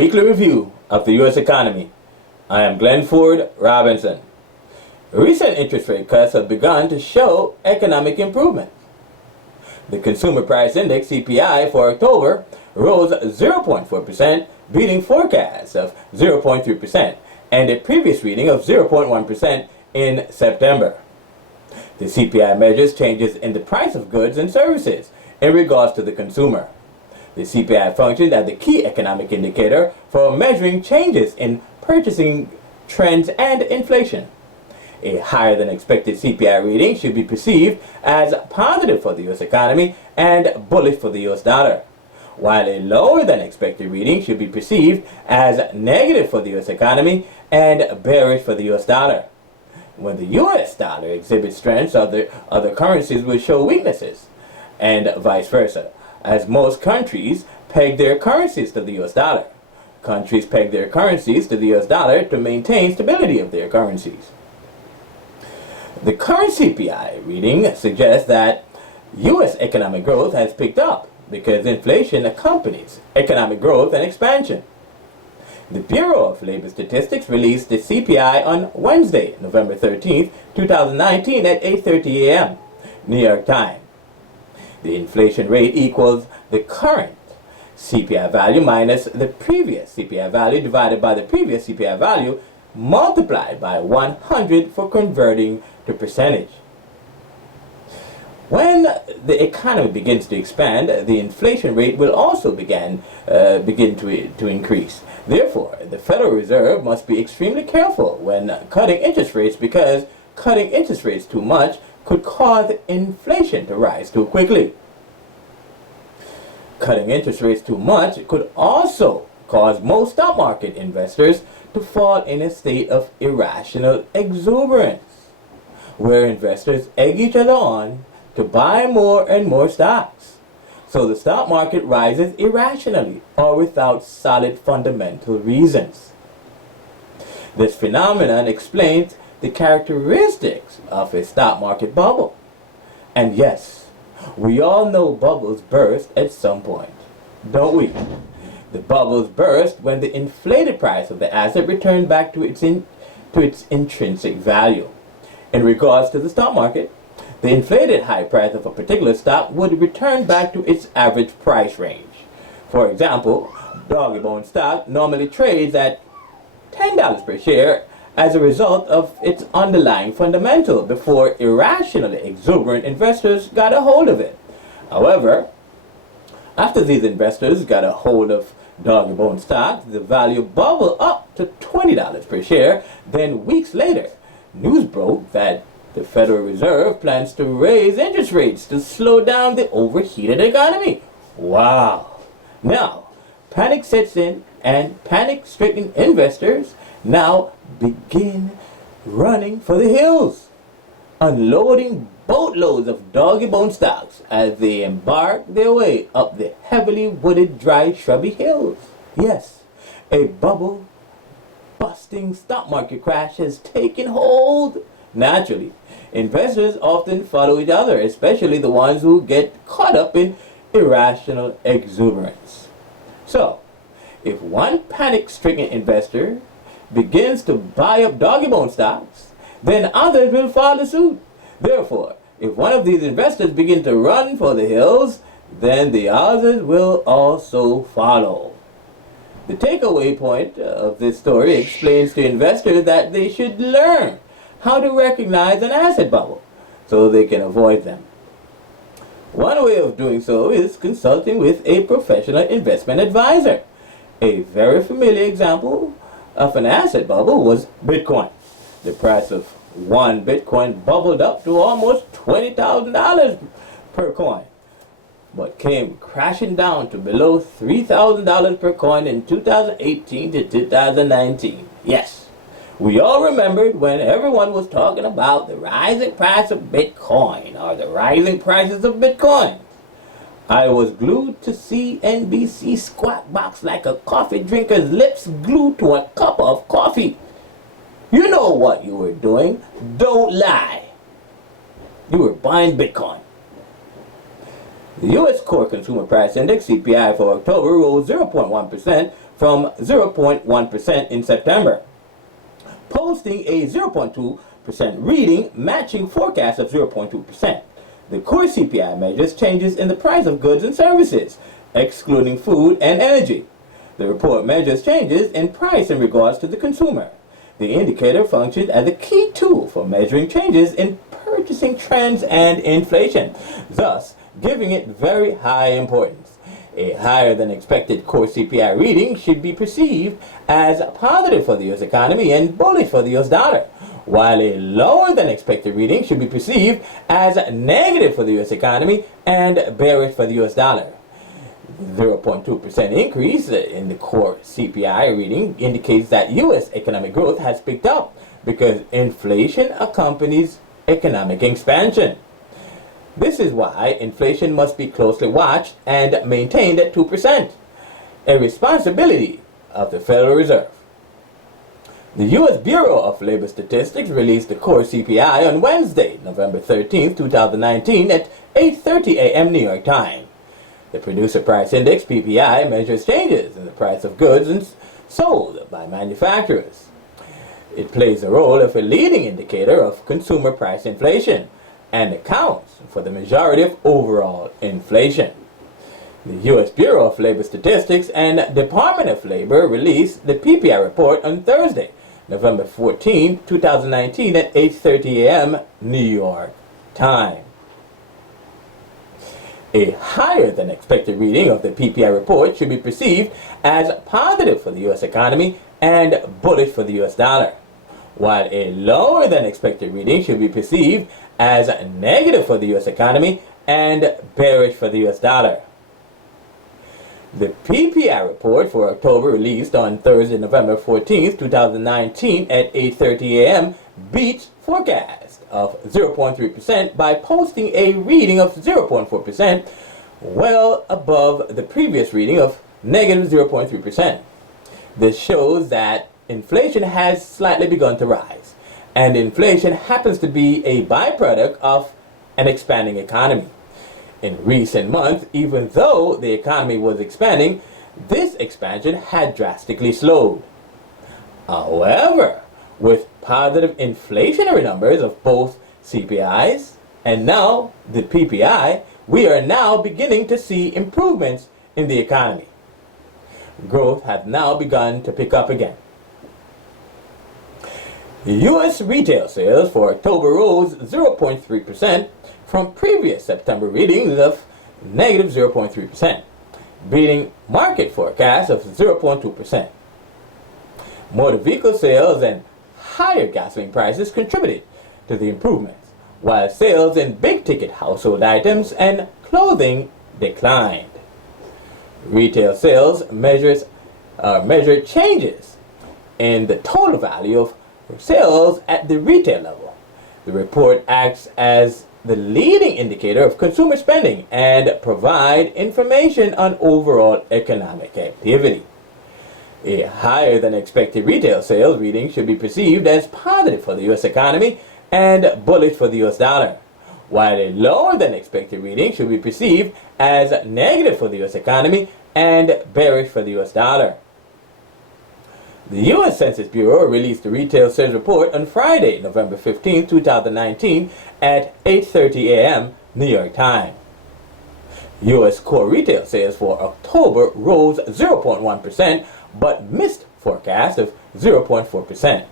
weekly review of the U.S. economy. I am Glenn Ford Robinson. Recent interest rate cuts have begun to show economic improvement. The Consumer Price Index (CPI) for October rose 0.4%, beating forecasts of 0.3% and a previous reading of 0.1% in September. The CPI measures changes in the price of goods and services in regards to the consumer. The CPI functions as the key economic indicator for measuring changes in purchasing trends and inflation. A higher than expected CPI reading should be perceived as positive for the U.S. economy and bullish for the U.S. dollar, while a lower than expected reading should be perceived as negative for the U.S. economy and bearish for the U.S. dollar. When the U.S. dollar exhibits strengths, other currencies will show weaknesses, and vice versa, as most countries peg their currencies to the U.S. dollar. Countries peg their currencies to the U.S. dollar to maintain stability of their currencies. The current CPI reading suggests that U.S. economic growth has picked up because inflation accompanies economic growth and expansion. The Bureau of Labor Statistics released the CPI on Wednesday, November 13, 2019 at 8:30 a.m. New York time. The inflation rate equals the current CPI value minus the previous CPI value divided by the previous CPI value multiplied by 100 for converting to percentage. When the economy begins to expand, the inflation rate will also begin to increase. Therefore, the Federal Reserve must be extremely careful when cutting interest rates, because cutting interest rates too much could cause inflation to rise too quickly. Cutting interest rates too much could also cause most stock market investors to fall in a state of irrational exuberance, where investors egg each other on to buy more and more stocks. So the stock market rises irrationally or without solid fundamental reasons. This phenomenon explains the characteristics of a stock market bubble. And yes, we all know bubbles burst at some point, don't we? The bubbles burst when the inflated price of the asset returned back to its intrinsic value. In regards to the stock market, the inflated high price of a particular stock would return back to its average price range. For example, doggy bone stock normally trades at $10 per share as a result of its underlying fundamental before irrationally exuberant investors got a hold of it. However, after these investors got a hold of doggy bone stock, the value bubbled up to $20 per share. Then weeks later, news broke that the Federal Reserve plans to raise interest rates to slow down the overheated economy. Wow! Now, panic sets in, and panic-stricken investors now begin running for the hills, unloading boatloads of doggy bone stocks as they embark their way up the heavily wooded, dry, shrubby hills. Yes, a bubble-busting stock market crash has taken hold. Naturally, investors often follow each other, especially the ones who get caught up in irrational exuberance. So, if one panic-stricken investor begins to buy up doggy bone stocks, then others will follow suit. Therefore, if one of these investors begins to run for the hills, then the others will also follow. The takeaway point of this story explains to investors that they should learn how to recognize an asset bubble so they can avoid them. One way of doing so is consulting with a professional investment advisor. A very familiar example of an asset bubble was Bitcoin. The price of one Bitcoin bubbled up to almost $20,000 per coin, but came crashing down to below $3,000 per coin in 2018 to 2019. Yes, we all remembered when everyone was talking about the rising price of Bitcoin or the rising prices of Bitcoin. I was glued to CNBC squat box like a coffee drinker's lips glued to a cup of coffee. You know what you were doing. Don't lie. You were buying Bitcoin. The U.S. Core Consumer Price Index, CPI, for October rose 0.1% from 0.1% in September, posting a 0.2% reading matching forecast of 0.2%. The core CPI measures changes in the price of goods and services, excluding food and energy. The report measures changes in price in regards to the consumer. The indicator functions as a key tool for measuring changes in purchasing trends and inflation, thus giving it very high importance. A higher than expected core CPI reading should be perceived as positive for the U.S. economy and bullish for the U.S. dollar, while a lower than expected reading should be perceived as negative for the U.S. economy and bearish for the U.S. dollar. 0.2% increase in the core CPI reading indicates that U.S. economic growth has picked up because inflation accompanies economic expansion. This is why inflation must be closely watched and maintained at 2%, a responsibility of the Federal Reserve. The U.S. Bureau of Labor Statistics released the core CPI on Wednesday, November 13, 2019 at 8:30 a.m. New York time. The Producer Price Index, PPI, measures changes in the price of goods sold by manufacturers. It plays the role of a leading indicator of consumer price inflation and accounts for the majority of overall inflation. The U.S. Bureau of Labor Statistics and Department of Labor released the PPI report on Thursday, November 14, 2019 at 8:30 a.m. New York time. A higher than expected reading of the PPI report should be perceived as positive for the U.S. economy and bullish for the U.S. dollar, while a lower than expected reading should be perceived as negative for the U.S. economy and bearish for the U.S. dollar. The PPI report for October, released on Thursday, November 14, 2019 at 8:30 a.m. beats forecast of 0.3% by posting a reading of 0.4%, well above the previous reading of negative 0.3%. This shows that inflation has slightly begun to rise, and inflation happens to be a byproduct of an expanding economy. In recent months, even though the economy was expanding, this expansion had drastically slowed. However, with positive inflationary numbers of both CPIs and now the PPI, we are now beginning to see improvements in the economy. Growth has now begun to pick up again. U.S. retail sales for October rose 0.3% from previous September readings of negative 0.3%, beating market forecasts of 0.2%. Motor vehicle sales and higher gasoline prices contributed to the improvements, while sales in big-ticket household items and clothing declined. Retail sales measure changes in the total value of sales at the retail level. The report acts as the leading indicator of consumer spending and provide information on overall economic activity. A higher than expected retail sales reading should be perceived as positive for the U.S. economy and bullish for the U.S. dollar, while a lower than expected reading should be perceived as negative for the U.S. economy and bearish for the U.S. dollar. The U.S. Census Bureau released the retail sales report on Friday, November 15, 2019 at 8:30 a.m. New York time. U.S. core retail sales for October rose 0.1% but missed forecast of 0.4%,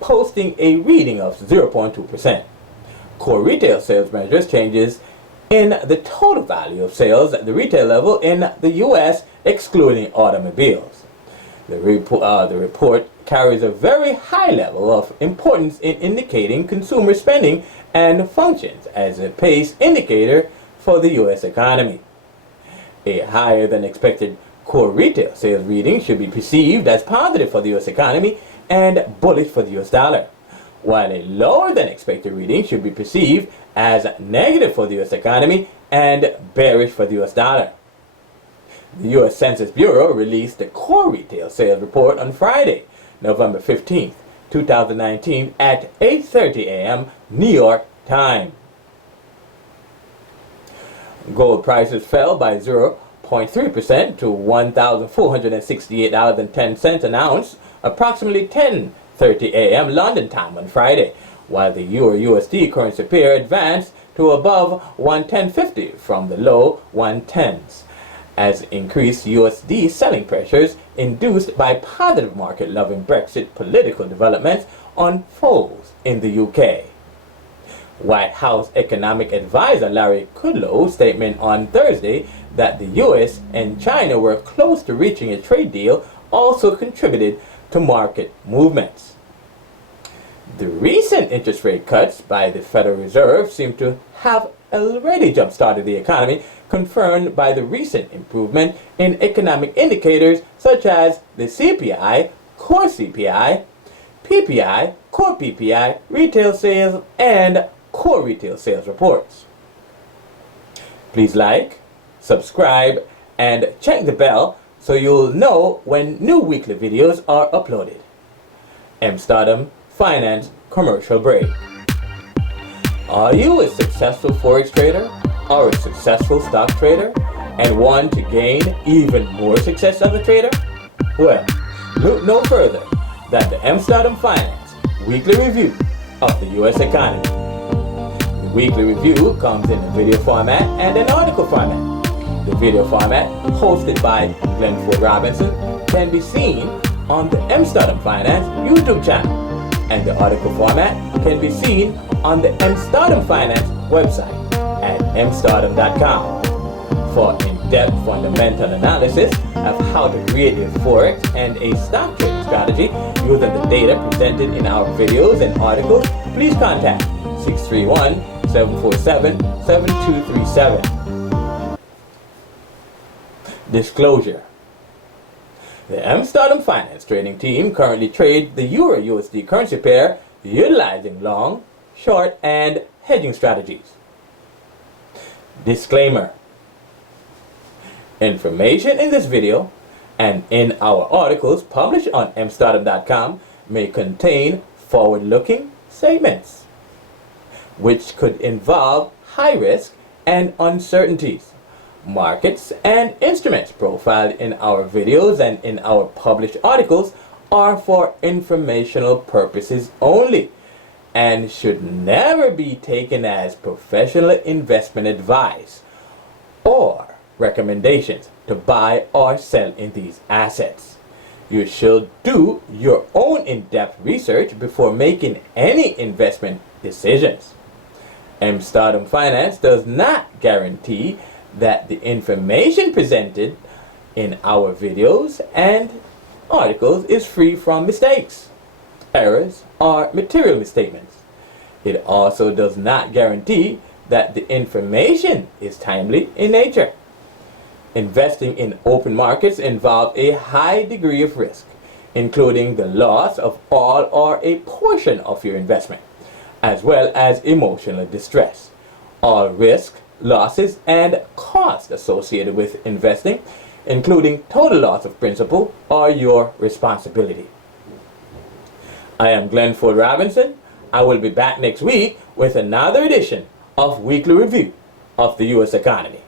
posting a reading of 0.2%. Core retail sales measures changes in the total value of sales at the retail level in the U.S. excluding automobiles. The report carries a very high level of importance in indicating consumer spending and functions as a pace indicator for the U.S. economy. A higher than expected core retail sales reading should be perceived as positive for the U.S. economy and bullish for the U.S. dollar, while a lower than expected reading should be perceived as negative for the U.S. economy and bearish for the U.S. dollar. The U.S. Census Bureau released the core retail sales report on Friday, November 15, 2019 at 8:30 a.m. New York time. Gold prices fell by 0.1% 0.3% to $1,468.10 an ounce, approximately 10:30 a.m. London time on Friday, while the Euro-USD currency pair advanced to above 110.50 from the low 110s, as increased USD selling pressures induced by positive market-loving Brexit political developments unfolds in the UK. White House economic advisor Larry Kudlow's statement on Thursday that the US and China were close to reaching a trade deal also contributed to market movements. The recent interest rate cuts by the Federal Reserve seem to have already jump-started the economy, confirmed by the recent improvement in economic indicators such as the CPI, core CPI, PPI, core PPI, retail sales, and core retail sales reports. Please like, subscribe, and check the bell so you'll know when new weekly videos are uploaded. Mstardom Finance Commercial Break. Are you a successful forex trader or a successful stock trader and want to gain even more success as a trader? Well, look no further than the Mstardom Finance Weekly Review of the U.S. economy. The weekly review comes in a video format and an article format. The video format, hosted by Glenford Robinson, can be seen on the Mstardom Finance YouTube channel, and the article format can be seen on the Mstardom Finance website at mstardom.com for in-depth fundamental analysis of how to create a forex and a stock trading strategy using the data presented in our videos and articles. Please contact 631-747-7237. Disclosure. The Mstardom Finance trading team currently trades the Euro-USD currency pair utilizing long, short, and hedging strategies. Disclaimer. Information in this video and in our articles published on mstardom.com may contain forward-looking statements, which could involve high risk and uncertainties. Markets and instruments profiled in our videos and in our published articles are for informational purposes only and should never be taken as professional investment advice or recommendations to buy or sell in these assets. You should do your own in-depth research before making any investment decisions. Mstardom Finance does not guarantee that the information presented in our videos and articles is free from mistakes, errors, or material misstatements. It also does not guarantee that the information is timely in nature. Investing in open markets involves a high degree of risk, including the loss of all or a portion of your investment, as well as emotional distress. All risk, losses, and costs associated with investing, including total loss of principal, are your responsibility. I am Glenford Robinson. I will be back next week with another edition of Weekly Review of the U.S. economy.